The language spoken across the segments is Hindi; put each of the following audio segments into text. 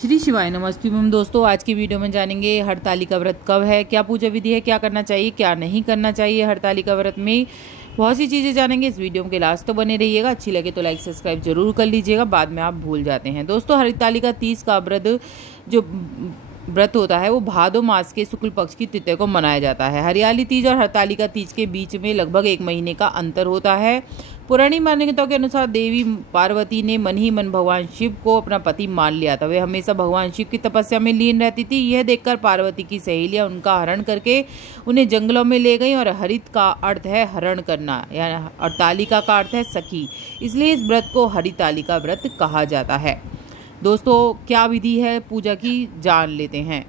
श्री शिवाय नमस्ते दोस्तों, आज की वीडियो में जानेंगे हरतालिका व्रत कब है, क्या पूजा विधि है, क्या करना चाहिए क्या नहीं करना चाहिए। हरतालिका व्रत में बहुत सी चीज़ें जानेंगे। इस वीडियो के लास्ट तो बने रहिएगा। अच्छी लगे तो लाइक सब्सक्राइब जरूर कर लीजिएगा, बाद में आप भूल जाते हैं। दोस्तों, हरतालिका तीज का व्रत होता है वो भादो मास के शुक्ल पक्ष की तृतीया को मनाया जाता है। हरियाली तीज और हरतालिका तीज के बीच में लगभग 1 महीने का अंतर होता है। पुरानी मान्यताओं के अनुसार देवी पार्वती ने मन ही मन भगवान शिव को अपना पति मान लिया था। वे हमेशा भगवान शिव की तपस्या में लीन रहती थी। यह देखकर पार्वती की सहेलियां उनका हरण करके उन्हें जंगलों में ले गई। और हरित का अर्थ है हरण करना, या हरतालिका का अर्थ है सखी, इसलिए इस व्रत को हरितालिका व्रत कहा जाता है। दोस्तों, क्या विधि है पूजा की जान लेते हैं।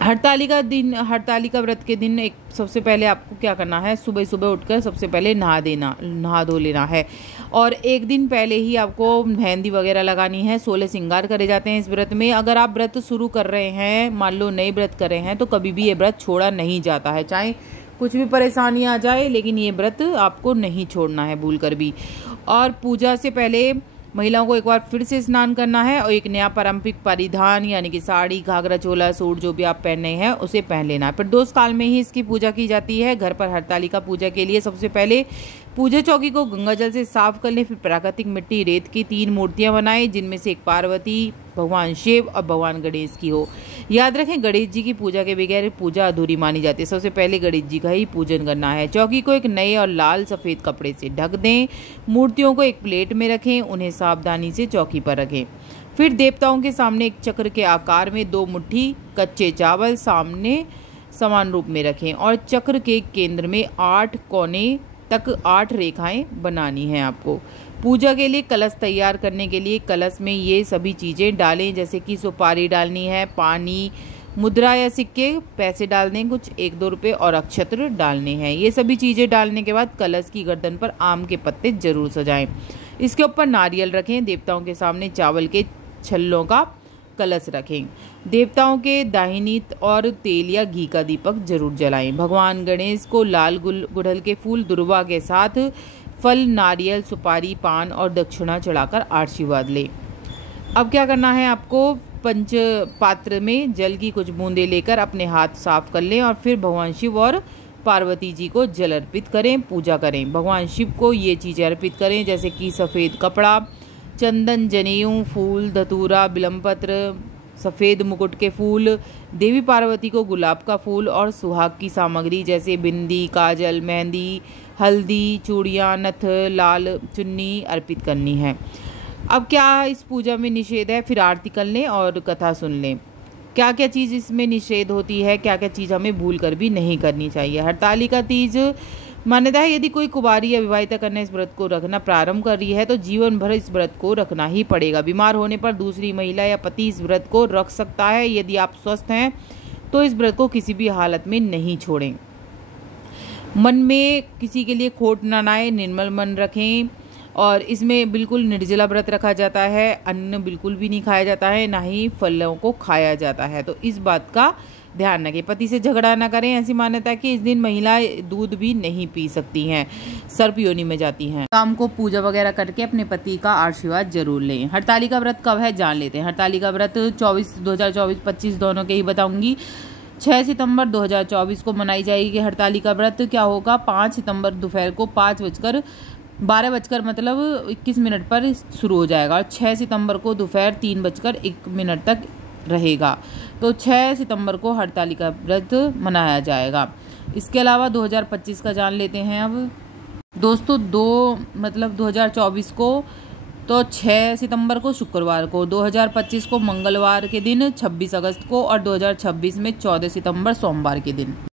हरतालिका व्रत के दिन सबसे पहले आपको क्या करना है, सुबह सुबह उठकर सबसे पहले नहा धो लेना है। और एक दिन पहले ही आपको मेहंदी वगैरह लगानी है। 16 श्रृंगार करे जाते हैं इस व्रत में। अगर आप व्रत शुरू कर रहे हैं, मान लो नए व्रत कर रहे हैं, तो कभी भी ये व्रत छोड़ा नहीं जाता है। चाहे कुछ भी परेशानी आ जाए, लेकिन ये व्रत आपको नहीं छोड़ना है भूल कर भी। और पूजा से पहले महिलाओं को एक बार फिर से स्नान करना है और एक नया पारंपरिक परिधान यानी कि साड़ी, घाघरा, चोला, सूट जो भी आप पहने हैं उसे पहन लेना है। प्रदोष काल में ही इसकी पूजा की जाती है। घर पर हरतालिका पूजा के लिए सबसे पहले पूजा चौकी को गंगा जल से साफ कर लें। फिर प्राकृतिक मिट्टी रेत की 3 मूर्तियां बनाएं, जिनमें से एक पार्वती, भगवान शिव और भगवान गणेश की हो। याद रखें, गणेश जी की पूजा के बगैर पूजा अधूरी मानी जाती है। सबसे पहले गणेश जी का ही पूजन करना है। चौकी को एक नए और लाल सफेद कपड़े से ढक दें। मूर्तियों को एक प्लेट में रखें, उन्हें सावधानी से चौकी पर रखें। फिर देवताओं के सामने एक चक्र के आकार में 2 मुट्ठी कच्चे चावल सामने समान रूप में रखें और चक्र के केंद्र में 8 कोने तक 8 रेखाएं बनानी हैं आपको। पूजा के लिए कलश तैयार करने के लिए कलश में ये सभी चीज़ें डालें, जैसे कि सुपारी डालनी है, पानी, मुद्रा या सिक्के, पैसे डाल दें कुछ 1-2 रुपये, और अक्षत्र डालने हैं। ये सभी चीज़ें डालने के बाद कलश की गर्दन पर आम के पत्ते जरूर सजाएं। इसके ऊपर नारियल रखें। देवताओं के सामने चावल के छल्लों का कलश रखें। देवताओं के दाहिनी और तेल या घी का दीपक जरूर जलाएं। भगवान गणेश को लाल गुड़हल के फूल, दुर्वा के साथ फल, नारियल, सुपारी, पान और दक्षिणा चढ़ाकर आशीर्वाद लें। अब क्या करना है आपको, पंच पात्र में जल की कुछ बूंदें लेकर अपने हाथ साफ कर लें और फिर भगवान शिव और पार्वती जी को जल अर्पित करें, पूजा करें। भगवान शिव को ये चीज़ें अर्पित करें, जैसे कि सफ़ेद कपड़ा, चंदन, जनेऊ, फूल, धतूरा, बिल्वपत्र, सफ़ेद मुकुट के फूल। देवी पार्वती को गुलाब का फूल और सुहाग की सामग्री जैसे बिंदी, काजल, मेहंदी, हल्दी, चूड़ियाँ, नथ, लाल चुन्नी अर्पित करनी है। अब क्या इस पूजा में निषेध है, फिर आरती कर लें और कथा सुन लें। क्या क्या चीज़ इसमें निषेध होती है, क्या क्या चीज़ हमें भूल कर भी नहीं करनी चाहिए। हरतालिका तीज मान्यता है, यदि कोई कुंवारी या विवाहिता कन्या इस व्रत को रखना प्रारंभ कर रही है तो जीवन भर इस व्रत को रखना ही पड़ेगा। बीमार होने पर दूसरी महिला या पति इस व्रत को रख सकता है। यदि आप स्वस्थ हैं तो इस व्रत को किसी भी हालत में नहीं छोड़ें। मन में किसी के लिए खोट न आए, निर्मल मन रखें। और इसमें बिल्कुल निर्जला व्रत रखा जाता है। अन्न बिल्कुल भी नहीं खाया जाता है, ना ही फलों को खाया जाता है। तो इस बात का ध्यान रखें। पति से झगड़ा ना करें। ऐसी मान्यता है कि इस दिन महिलाएं दूध भी नहीं पी सकती हैं, सर्प योनि में जाती हैं। शाम को पूजा वगैरह करके अपने पति का आशीर्वाद जरूर लें। हरतालिका व्रत कब है जान लेते हैं। हरतालिका व्रत 2024-25 दोनों के ही बताऊंगी। 6 सितंबर 2024 को मनाई जाएगी हरतालिका व्रत। क्या होगा, 5 सितंबर दोपहर को 12:21 पर शुरू हो जाएगा और 6 सितंबर को दोपहर 3:01 तक रहेगा। तो 6 सितंबर को हरतालिका व्रत मनाया जाएगा। इसके अलावा 2025 का जान लेते हैं। अब दोस्तों 2024 को तो 6 सितंबर को शुक्रवार को, 2025 को मंगलवार के दिन 26 अगस्त को और 2026 में 14 सितंबर सोमवार के दिन।